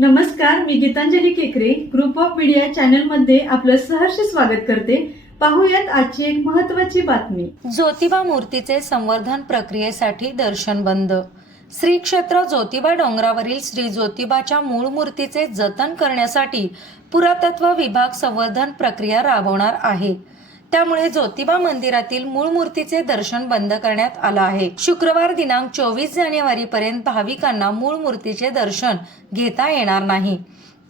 नमस्कार मी गीतांजली केकरे. Group of media चॅनलमध्ये आपलं सहर्ष स्वागत करते. पाहूयात आजची एक महत्वाची बातमी. ज्योतिबा मूर्तीचे संवर्धन प्रक्रियेसाठी दर्शन बंद. श्री क्षेत्र ज्योतिबा डोंगरावरील श्री ज्योतिबाच्या मूळ मूर्तीचे जतन करण्यासाठी पुरातत्व विभाग संवर्धन प्रक्रिया राबवणार आहे. त्यामुळे ज्योतिबा मंदिरातील मूळ मूर्तीचे दर्शन बंद करण्यात आलं आहे. शुक्रवार दिनांक चोवीस जानेवारी पर्यंत भाविकांना मूळ मूर्तीचे दर्शन घेता येणार नाही.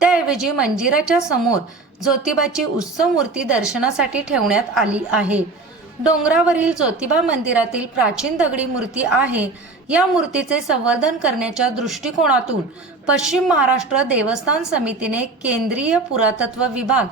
त्याऐवजी मंदिराच्या समोर ज्योतिबाची उत्सव मूर्ती दर्शनासाठी ठेवण्यात आली आहे. डोंगरावरील ज्योतिबा मंदिरातील प्राचीन दगडी मूर्ती आहे. या मूर्तीचे संवर्धन करण्याच्या दृष्टिकोनातून पश्चिम महाराष्ट्र देवस्थान समितीने केंद्रीय पुरातत्व विभाग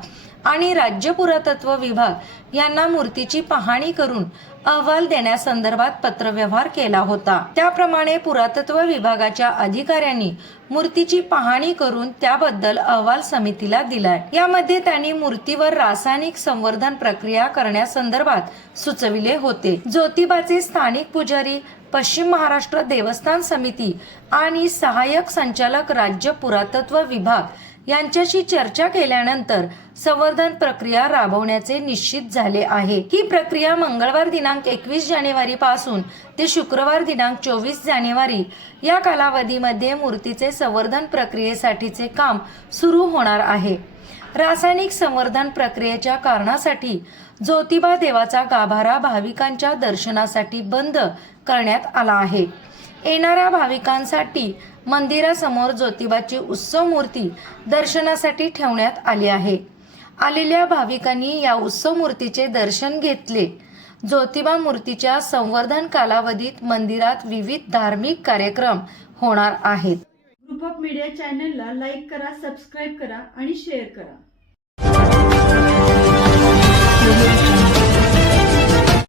आणि राज्य पुरातत्व विभाग यांना मूर्तीची पाहणी करून अहवाल देण्यासंदर्भात पत्रव्यवहार केला होता. त्याप्रमाणे पुरातत्व विभागाच्या अधिकाऱ्यांनी मूर्तीची पाहणी करून त्याबद्दल अहवाल समितीला दिलाय. यामध्ये त्यांनी मूर्तीवर रासायनिक संवर्धन प्रक्रिया करण्यासंदर्भात सुचविले होते. ज्योतिबाचे स्थानिक पुजारी पश्चिम महाराष्ट्र देवस्थान समिती आणि सहाय्यक संचालक राज्य पुरातत्व विभाग यांच्याशी चर्चा केल्यानंतर संवर्धन प्रक्रिया राबवण्याचे निश्चित झाले आहे. ही प्रक्रिया मंगळवार दिनांक एकवीस जानेवारी पासून ते शुक्रवार दिनांक चोवीस जानेवारी या कालावधीमध्ये मूर्तीचे संवर्धन प्रक्रियेसाठीचे काम सुरू होणार आहे. रासायनिक संवर्धन प्रक्रियेच्या कारणासाठी ज्योतिबा देवाचा गाभारा भाविकांच्या दर्शनासाठी बंद करण्यात आला आहे. येणाऱ्या भाविकांसाठी मंदिरासमोर ज्योतिबाची उत्सव मूर्ती दर्शनासाठी ठेवण्यात आली आहे. आलेल्या भाविकांनी या उत्सव मूर्तीचे दर्शन घेतले. ज्योतिबा मूर्तीच्या संवर्धन कालावधीत मंदिरात विविध धार्मिक कार्यक्रम होणार आहेत. ग्रुप ऑफ मीडिया चॅनलला लाईक करा सबस्क्राईब करा आणि शेअर करा.